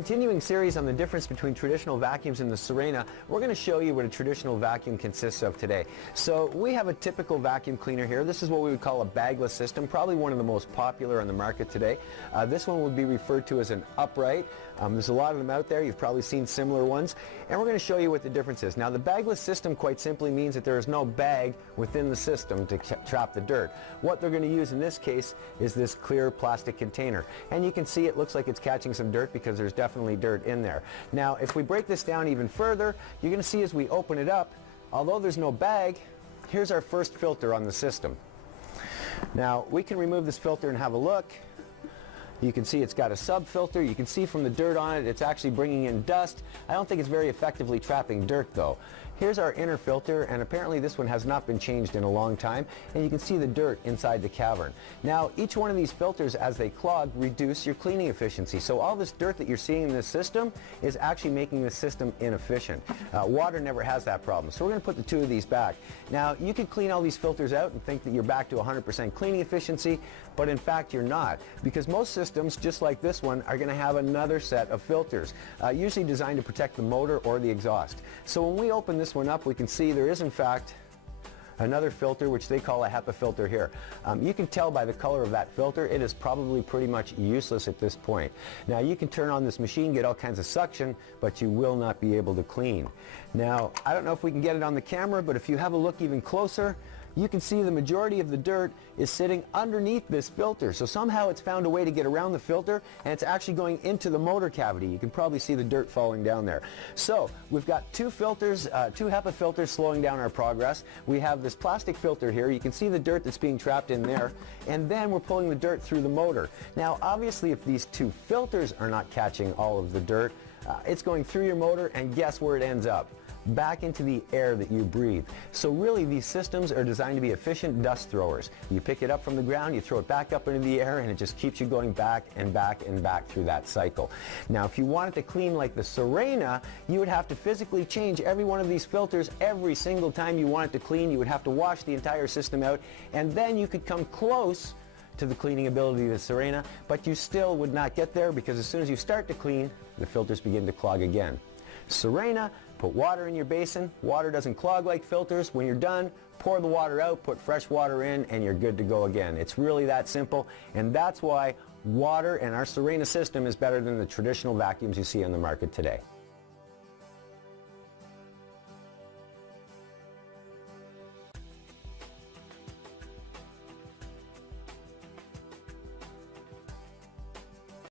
continuing series on the difference between traditional vacuums and the Sirena, we're going to show you what a traditional vacuum consists of today. So we have a typical vacuum cleaner here. This is what we would call a bagless system, probably one of the most popular on the market today. This one would be referred to as an upright. There's a lot of them out there. You've probably seen similar ones. And we're going to show you what the difference is. Now the bagless system quite simply means that there is no bag within the system to trap the dirt. What they're going to use in this case is this clear plastic container. And you can see it looks like it's catching some dirt because there's definitely dirt in there. Now if we break this down even further, you're going to see as we open it up, although there's no bag, here's our first filter on the system. Now we can remove this filter and have a look. You can see it's got a sub-filter. You can see from the dirt on it, it's actually bringing in dust. I don't think it's very effectively trapping dirt though. Here's our inner filter, and apparently this one has not been changed in a long time, and you can see the dirt inside the cavern. Now each one of these filters, as they clog, reduce your cleaning efficiency. So all this dirt that you're seeing in this system is actually making the system inefficient. Water never has that problem. So we're going to put the two of these back. Now you could clean all these filters out and think that you're back to 100% cleaning efficiency, but in fact you're not, because most systems, just like this one, are going to have another set of filters, usually designed to protect the motor or the exhaust. So when we open this one up, we can see there is in fact another filter, which they call a HEPA filter here. You can tell by the color of that filter, it is probably pretty much useless at this point. Now you can turn on this machine, get all kinds of suction, but you will not be able to clean. Now I don't know if we can get it on the camera, but if you have a look even closer, you can see the majority of the dirt is sitting underneath this filter. So somehow it's found a way to get around the filter, and it's actually going into the motor cavity. You can probably see the dirt falling down there. So we've got two filters, two HEPA filters slowing down our progress. We have this plastic filter here. You can see the dirt that's being trapped in there, and then we're pulling the dirt through the motor. Now obviously if these two filters are not catching all of the dirt, it's going through your motor, and guess where it ends up? Back into the air that you breathe. So really these systems are designed to be efficient dust throwers. You pick it up from the ground, you throw it back up into the air, and it just keeps you going back and back and back through that cycle. Now if you wanted to clean like the Sirena, you would have to physically change every one of these filters every single time you want it to clean. You would have to wash the entire system out, and then you could come close to the cleaning ability of the Sirena, but you still would not get there, because as soon as you start to clean, the filters begin to clog again. Sirena, put water in your basin. Water doesn't clog like filters. When you're done, pour the water out, put fresh water in, and you're good to go again. It's really that simple, and that's why water and our Sirena system is better than the traditional vacuums you see on the market today.